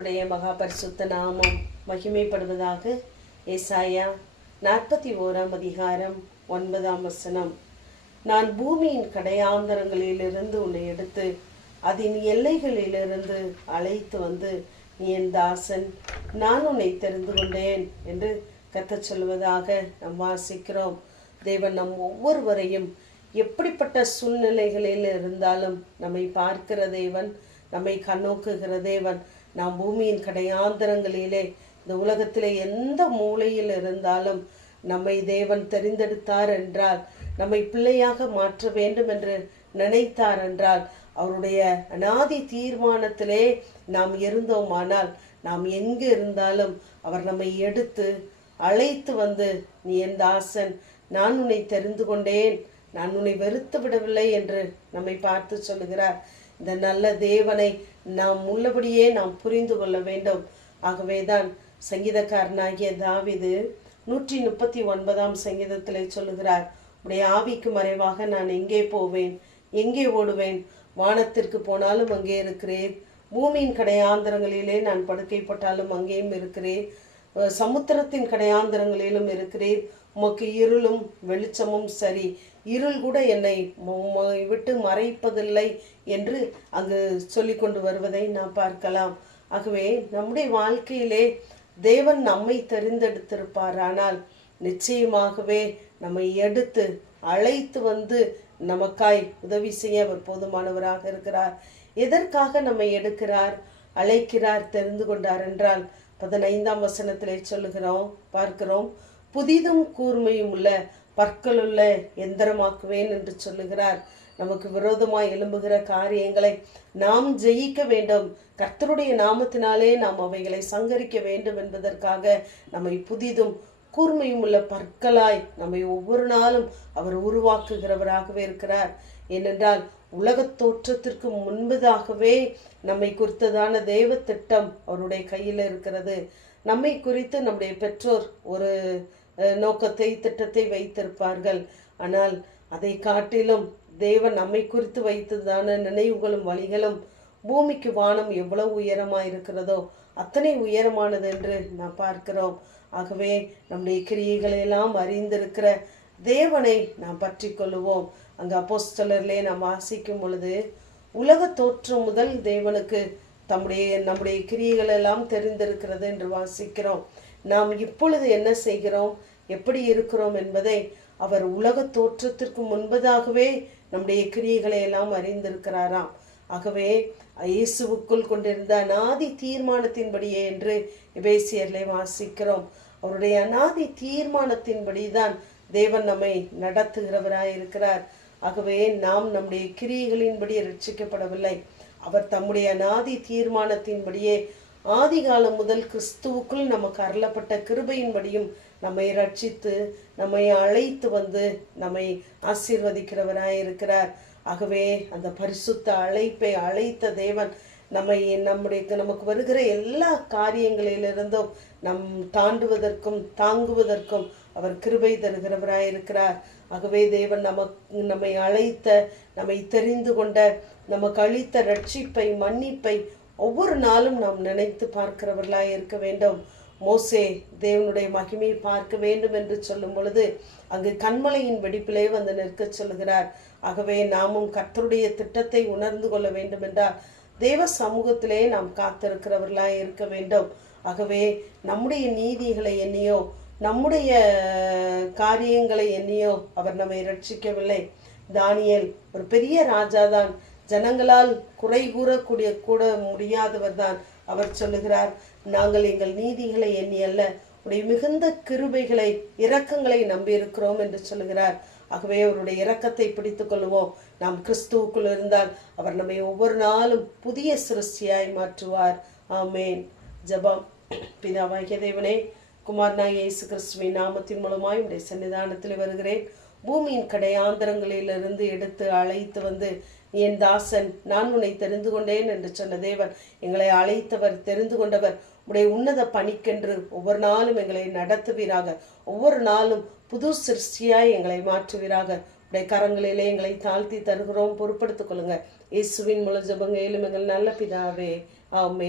உடைய மகா பரிசுத்த நாமம் மகிமைப்படுவதாக. ஏசாயா 41 அதிகாரம் 9 நான் பூமியின் கடையாந்தரங்களிலிருந்து உன்னை எடுத்து அதன் எல்லைகளிலிருந்து அழைத்து வந்து நீ என் தாசன், நான் உன்னை தெரிந்து கொண்டேன் என்று கர்த்தர் சொல்வதாக நாம் வாசிக்கிறோம். தேவன் நம் ஒவ்வொருவரையும் எப்படிப்பட்ட சூழ்நிலைகளில் இருந்தாலும் நம்மை பார்க்கிற தேவன், நம்மை கண்ணோக்குகிற தேவன். நாம் பூமியின் கடையாந்தரங்களிலே இந்த உலகத்திலே எந்த மூலையில் இருந்தாலும் நம்மை தேவன் தெரிந்தெடுத்தார் என்றால், நம்மை பிள்ளையாக மாற்ற வேண்டும் என்று நினைத்தார் என்றால், அவருடைய அநாதி தீர்மானத்திலே நாம் இருந்தோமானால், நாம் எங்கு இருந்தாலும் அவர் நம்மை எடுத்து அழைத்து வந்து நீ என் தாசன், நான் உன்னை தெரிந்து கொண்டேன், நான் உன்னை வெறுத்து விடவில்லை என்று நம்மை பார்த்து சொல்லுகிறார். இந்த நல்ல தேவனை நாம் உள்ளபடியே நாம் புரிந்து கொள்ள வேண்டும். ஆகவேதான் சங்கீதக்காரனாகிய தாவீது 139 சங்கீதத்திலே சொல்லுகிறார், உடைய ஆவிக்கு மறைவாக நான் எங்கே போவேன், எங்கே ஓடுவேன்? வானத்திற்கு போனாலும் அங்கே இருக்கிறேன், பூமியின் கடையாந்தரங்களிலே நான் படுக்கைப்பட்டாலும் அங்கேயும் இருக்கிறேன், சமுத்திரத்தின் கடையாந்தரங்களிலும் இருக்கிறேன். உமக்கு இருளும் வெளிச்சமும் சரி, இருள் கூட என்னை விட்டு மறைப்பதில்லை என்று அங்கு சொல்லி கொண்டு வருவதை நாம் பார்க்கலாம். ஆகவே நம்முடைய வாழ்க்கையிலே தேவன் நம்மை தெரிந்தெடுத்திருப்பார். ஆனால் நிச்சயமாகவே நம்மை எடுத்து அழைத்து வந்து நமக்காய் உதவி செய்ய அவர் போதுமானவராக இருக்கிறார். எதற்காக நம்மை எடுக்கிறார், அழைக்கிறார், தெரிந்து கொண்டார் என்றால் 15 பார்க்கிறோம், புதிதும் கூர்மையும் உள்ள பற்களுள்ள எந்திரமாக்குவேன் என்று சொல்லுகிறார். நமக்கு விரோதமாய் எழும்புகிற காரியங்களை நாம் ஜெயிக்க வேண்டும், கர்த்தருடைய நாமத்தினாலே நாம் அவைகளை சங்கரிக்க வேண்டும் என்பதற்காக நம்மை புதிதும் கூர்மையும் உள்ள பற்களாய் நம்மை ஒவ்வொரு நாளும் அவர் உருவாக்குகிறவராகவே இருக்கிறார். ஏனென்றால் உலகத் தோற்றத்திற்கு முன்பதாகவே நம்மை குறித்ததான தேவ திட்டம் அவருடைய கையில் இருக்கிறது. நம்மை குறித்து நம்முடைய பெற்றோர் ஒரு நோக்கத்தை, திட்டத்தை வைத்திருப்பார்கள். ஆனால் அதை காட்டிலும் தேவன் நம்மை குறித்து வைத்ததான நினைவுகளும் வழிகளும் பூமிக்கு வானம் எவ்வளவு உயரமாக இருக்கிறதோ அத்தனை உயரமானது என்று நாம் பார்க்கிறோம். ஆகவே நம்முடைய கிரியைகளை எல்லாம் அறிந்திருக்கிற தேவனை நாம் பற்றி கொள்ளுவோம். அங்கு அப்போஸ்தலரிலே நாம் வாசிக்கும் பொழுது, உலக தோற்றம் முதல் தேவனுக்கு நம்முடைய கிரியைகள் எல்லாம் தெரிந்திருக்கிறது என்று வாசிக்கிறோம். நாம் இப்பொழுது என்ன செய்கிறோம், எப்படி இருக்கிறோம் என்பதை அவர் உலக தோற்றத்திற்கு முன்பதாகவே நம்முடைய கிரியைகளை எல்லாம் அறிந்திருக்கிறாராம். ஆகவே இயேசுவுக்குள் கொண்டிருந்த அநாதி தீர்மானத்தின்படியே என்று எபேசியர்களை வாசிக்கிறோம். அவருடைய அநாதி தீர்மானத்தின்படிதான் தேவன் நம்மை நடத்துகிறவராயிருக்கிறார். ஆகவே நாம் நம்முடைய கிரியைகளின்படி ரட்சிக்கப்படவில்லை. அவர் தம்முடைய அநாதி தீர்மானத்தின்படியே ஆதி காலம் முதல் கிறிஸ்துவுக்குள் நமக்கு அருளப்பட்ட கிருபையின்படியும் நம்மை ரட்சித்து நம்மை அழைத்து வந்து நம்மை ஆசீர்வதிக்கிறவராயிருக்கிறார். ஆகவே அந்த பரிசுத்த அழைப்பை அழைத்த தேவன் நமக்கு வருகிற எல்லா காரியங்களிலிருந்தும் நம் தாண்டுவதற்கும் தாங்குவதற்கும் அவர் கிருபை தருகிறவராயிருக்கிறார். ஆகவே தேவன் நம்மை அழைத்த, நம்மை தெரிந்து கொண்ட, நமக்கு அளித்த ரட்சிப்பை, மன்னிப்பை ஒவ்வொரு நாளும் நாம் நினைத்து பார்க்கிறவர்களாய் இருக்க வேண்டும். மோசே தேவனுடைய மகிமையை பார்க்க வேண்டும் என்று சொல்லும் பொழுது அங்கு கண்மலையின் வெடிப்பிலே வந்து நிற்க சொல்லுகிறார். ஆகவே நாமும் கர்த்தருடைய திட்டத்தை உணர்ந்து கொள்ள வேண்டும் என்றால் தேவ சமூகத்திலே நாம் காத்திருக்கிறவர்களாய் இருக்க வேண்டும். ஆகவே நம்முடைய நீதிகளை எண்ணியோ, நம்முடைய காரியங்களை எண்ணியோ அவர் நம்மை ரட்சிக்கவில்லை. தானியேல் ஒரு பெரிய ராஜாதான், ஜனங்களால் குறை கூட முடியாதவர் தான். அவர் சொல்லுகிறார், நாங்கள் எங்கள் நீதிகளை எண்ணி அல்ல, உடைய மிகுந்த கிருபைகளை, இரக்கங்களை நம்பி இருக்கிறோம் என்று சொல்லுகிறார். ஆகவே அவருடைய இரக்கத்தை பிடித்துக் கொள்வோம். நாம் கிறிஸ்துவுக்குள் இருந்தால் அவர் நம்மை ஒவ்வொரு நாளும் புதிய சிருஷ்டியாய் மாற்றுவார். ஆமேன். ஜெபம். பிதாவாகிய தேவனே, குமாரனாகிய இயேசு கிறிஸ்துவின் நாமத்தின் மூலமாய் உடைய சன்னிதானத்தில் வருகிறேன். பூமியின் கடையாந்தரங்களிலிருந்து எடுத்து அழைத்து வந்து என் தாசன், நான் உன்னை தெரிந்து கொண்டேன் என்று சொன்ன தேவன், எங்களை அழைத்தவர், தெரிந்து கொண்டவர். உடைய உன்னத பணிக்கென்று ஒவ்வொரு நாளும் எங்களை நடத்துவீராக. ஒவ்வொரு நாளும் புது சிருஷ்டியாய் எங்களை மாற்றுவீராக. உடைய கரங்களிலே எங்களை தாழ்த்தி தருகிறோம், பொறுப்படுத்திக் கொள்ளுங்க. இயேசுவின் மூலம் ஜெபங்க, எங்கள் நல்ல பிதாவே. ஆமென்.